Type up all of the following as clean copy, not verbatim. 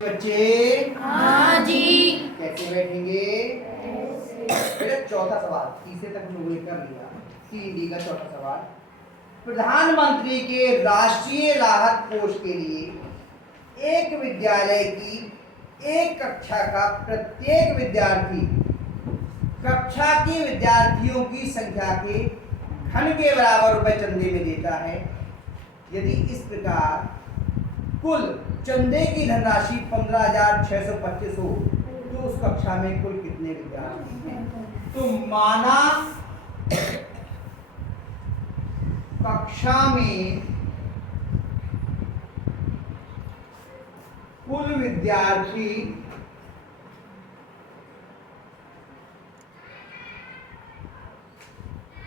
बच्चे हाँ जी। कैसे बैठेंगे? बेटा चौथा सवाल, तीसरे तक हम लोगों ने कर लिया। सी का चौथा सवाल, प्रधानमंत्री के राष्ट्रीय राहत कोष के लिए एक विद्यालय की एक कक्षा का प्रत्येक विद्यार्थी कक्षा के विद्यार्थियों की संख्या के घन के बराबर रुपए चंदे में देता है। यदि इस प्रकार कुल चंदे की धनराशि 15,625 हो तो उस कक्षा में कुल कितने विद्यार्थी हैं? तो माना कक्षा में कुल विद्यार्थी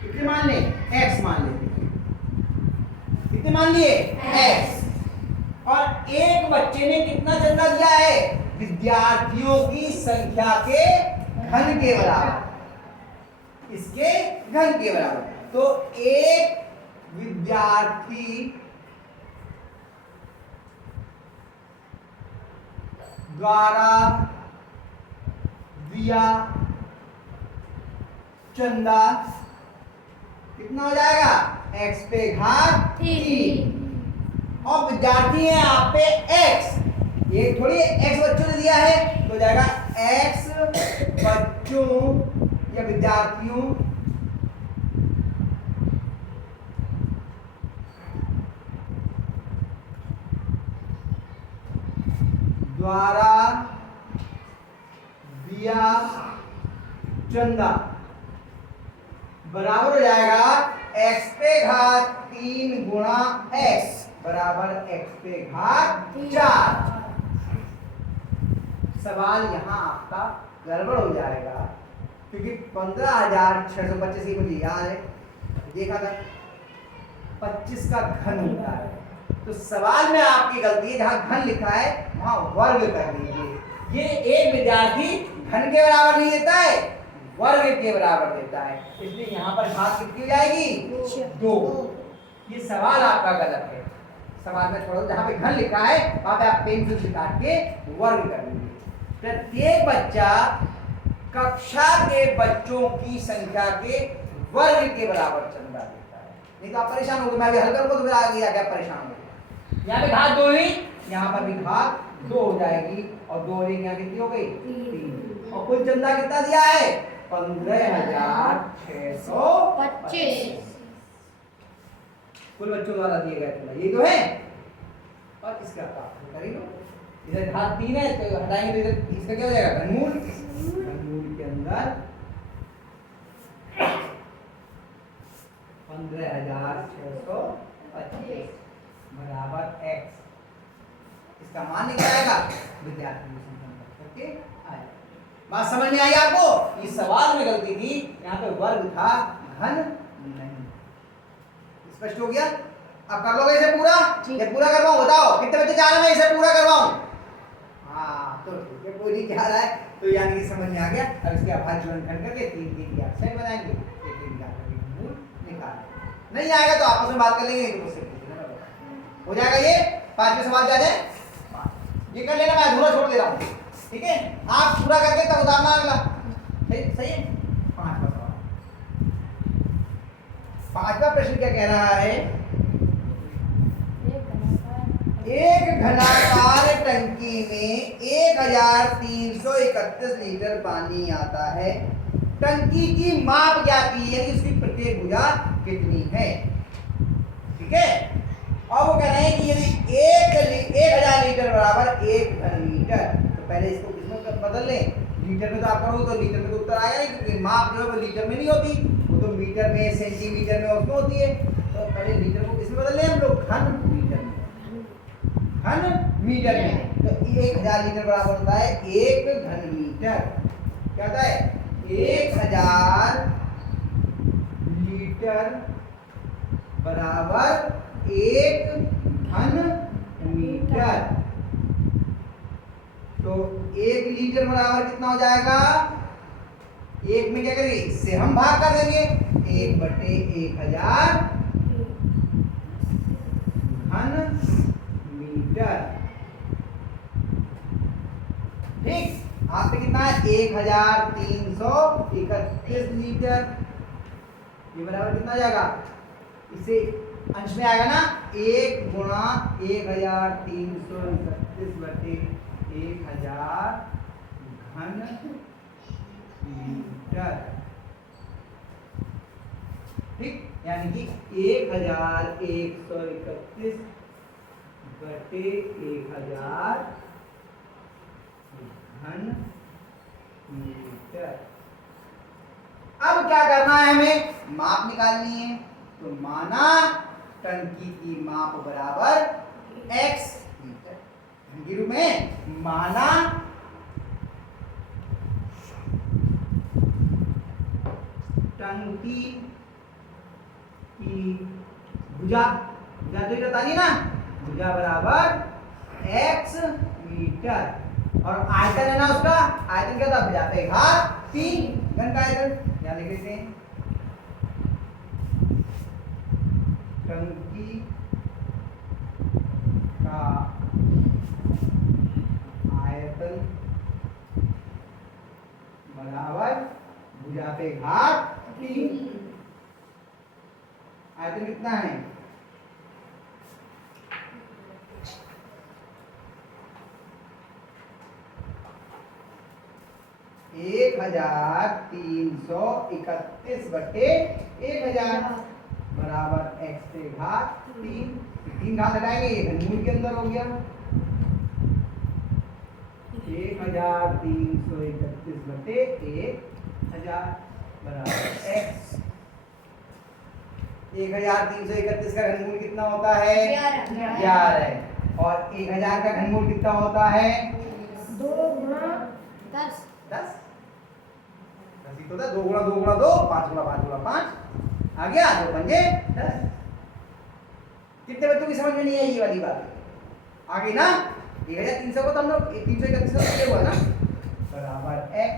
कितने मान ले? x मान लेते। कितने मान लिए? x। और एक बच्चे ने कितना चंदा दिया है? विद्यार्थियों की संख्या के घन के बराबर, इसके घन के बराबर। तो एक विद्यार्थी द्वारा दिया चंदा कितना हो जाएगा? x पे घात 3। और विद्यार्थी है आप पे x, ये थोड़ी x बच्चों ने दिया है, तो हो जाएगा x बच्चों या विद्यार्थियों द्वारा दिया चंदा बराबर हो जाएगा x पे घात 3 गुणा x बराबर x पे घात 4। सवाल यहाँ आपका गड़बड़ हो जाएगा क्योंकि 15,625 ही मुझे याद है, देखा था 25 का घन होता है। तो सवाल में आपकी गलती है, जहां घन लिखा है वहां वर्ग कर दीजिए। ये एक विद्यार्थी घन के बराबर नहीं देता है, वर्ग के बराबर देता है, इसलिए यहाँ पर घात कितनी हो जाएगी? 2। ये सवाल आपका गलत है। सवाल में थोड़ा जहाँ पे घन लिखा है वहां पे आप पेंसिल से काट के वर्ग कर दीजिए। प्रत्येक बच्चा कक्षा के बच्चों की संख्या के वर्ग के बराबर चंदा देता है। नहीं तो आप परेशान होगे, मैं भी हल करूंगा तो फिर आगे आके आप परेशान होगे। यहाँ पे घात 2 हुई, यहाँ पर भी घात 2 हो जाएगी, और 2 और 1 यहाँ कितनी हो गई? 3। और कुल चंदा कितना दिया है? 15,625 कुल बच्चों द्वारा दिए गए चंदा, ये तो है। और इसका प्राप्त करेंगे, इधर घात 3 है तो हटाएंगे तो इधर इसका क्या हो जाएगा? घनमूल। घनमूल के अंदर 15,625 बराबर x। इसका मान निकल आएगा विद्यार्थी की संख्या करके आएगा। बात समझ में आई आपको? इस सवाल में गलती थी, यहाँ पे वर्ग था, घन नहीं। स्पष्ट हो गया? अब कर लोगे इसे पूरा? ये पूरा करवाऊं? बताओ कितने बच्चे चाह रहे हैं इसे पूरा करवाऊं? हाँ तो ठीक है, कोई नहीं चाह रहा है तो यानी कि समझ में आ गया। अब इसके अभाज्य गुणनखंड करके 3 की अक्षय बनाएंगे, मूल निकाल। नहीं आएगा तो आपस में बात कर लेंगे, तो मुझसे हो जाएगा। ये 5वें सवाल क्या है? ये कर लेना, मैं अधूरा छोड़ दे रहा हूँ, ठीक है? आप पूरा करके तब उतारना अगला। सही है। 5वां सवाल, 5वां प्रश्न क्या कह रहा है? एक घनाकार टंकी में 1,331 लीटर पानी आता है। टंकी की माप क्या की है कि उसकी प्रत्येक भुजा कितनी है? ठीक है। और वो कह रहे हैं कि यदि 1,000 लीटर बराबर 1 घन लीटर, तो पहले इसको किसमें बदल लें? लीटर में तो आप करोगे तो लीटर में तो उत्तर आएगा नहीं, क्योंकि माप जो है वो लीटर में नहीं होती, वो तो मीटर में, सेंटीमीटर में उसमें होती है। तो पहले लीटर को किसमें बदल लें हम लोग? घन मीटर में। घन मीटर में तो 1,000 लीटर बराबर होता है 1 घन मीटर। क्या होता है? 1,000 लीटर बराबर 1 घन मीटर। तो 1 लीटर बराबर कितना हो जाएगा? 1 में क्या करेंगे? इससे हम भाग कर देंगे, 1/1000 घन मीटर। ठीक, आप पे कितना है 1331 लीटर। ये बराबर कितना आ जाएगा, इसे अंश में आएगा ना, 1 गुणा 1331 बटे 1000 घन लीटर। ठीक, यानी कि 1131 बटे 1000 घन मीटर। अब क्या करना है, हमें माप निकालनी है। तो माना टंकी की माप बराबर x मीटर के रूप में, माना टंकी की भुजा, भुजा तो बता दी ना, भुजा बराबर x मीटर, और आयतन है ना उसका, आयतन क्या था, भुजा पे घात 3 घन का आयतन, यहां लिख लेते हैं टंकी का आयतन बराबर भुजा पे घात 3। आयतन कितना है, एक 1331 बटे 1000 बराबर x पे घात 3। 3 घात हटाएंगे, ये घनमूल के अंदर हो गया। 1331 बटे 1000 बराबर x। 1331 का घनमूल कितना होता है, 11। और 1000 का घनमूल कितना होता है, 2 गुणा 10। 10 ही तो था, 2 गुणा 2 गुणा 2, 5 गुणा 5 गुणा 5 आ गया, 2 पंजे 10। कितने बच्चों की समझ में नहीं आई ये वाली बात, आ गई ना। 1300 को तो हम लोग 331 को ये हुआ ना, बराबर x,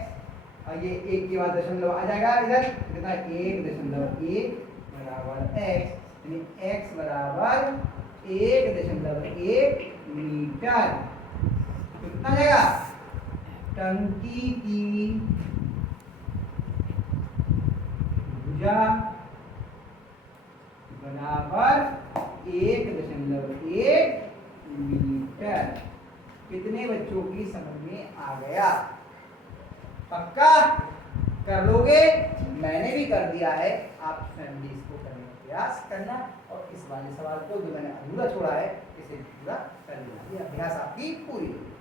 और ये 1 के बाद दशमलव आ जाएगा इधर, कितना 1.1 बराबर x, यानी x बराबर 1.1 मीटर। कितना जाएगा, टंकी की भुजा बराबर 1.1 मीटर। कितने बच्चों की समझ में आ गया, पक्का कर लोगे, मैंने भी कर दिया है, आप स्वयं भी इसको करने का प्रयास करना, और इस वाले सवाल को जो मैंने अधूरा छोड़ा है इसे पूरा कर लेना, ये अभ्यास आपकी पूरी होगी।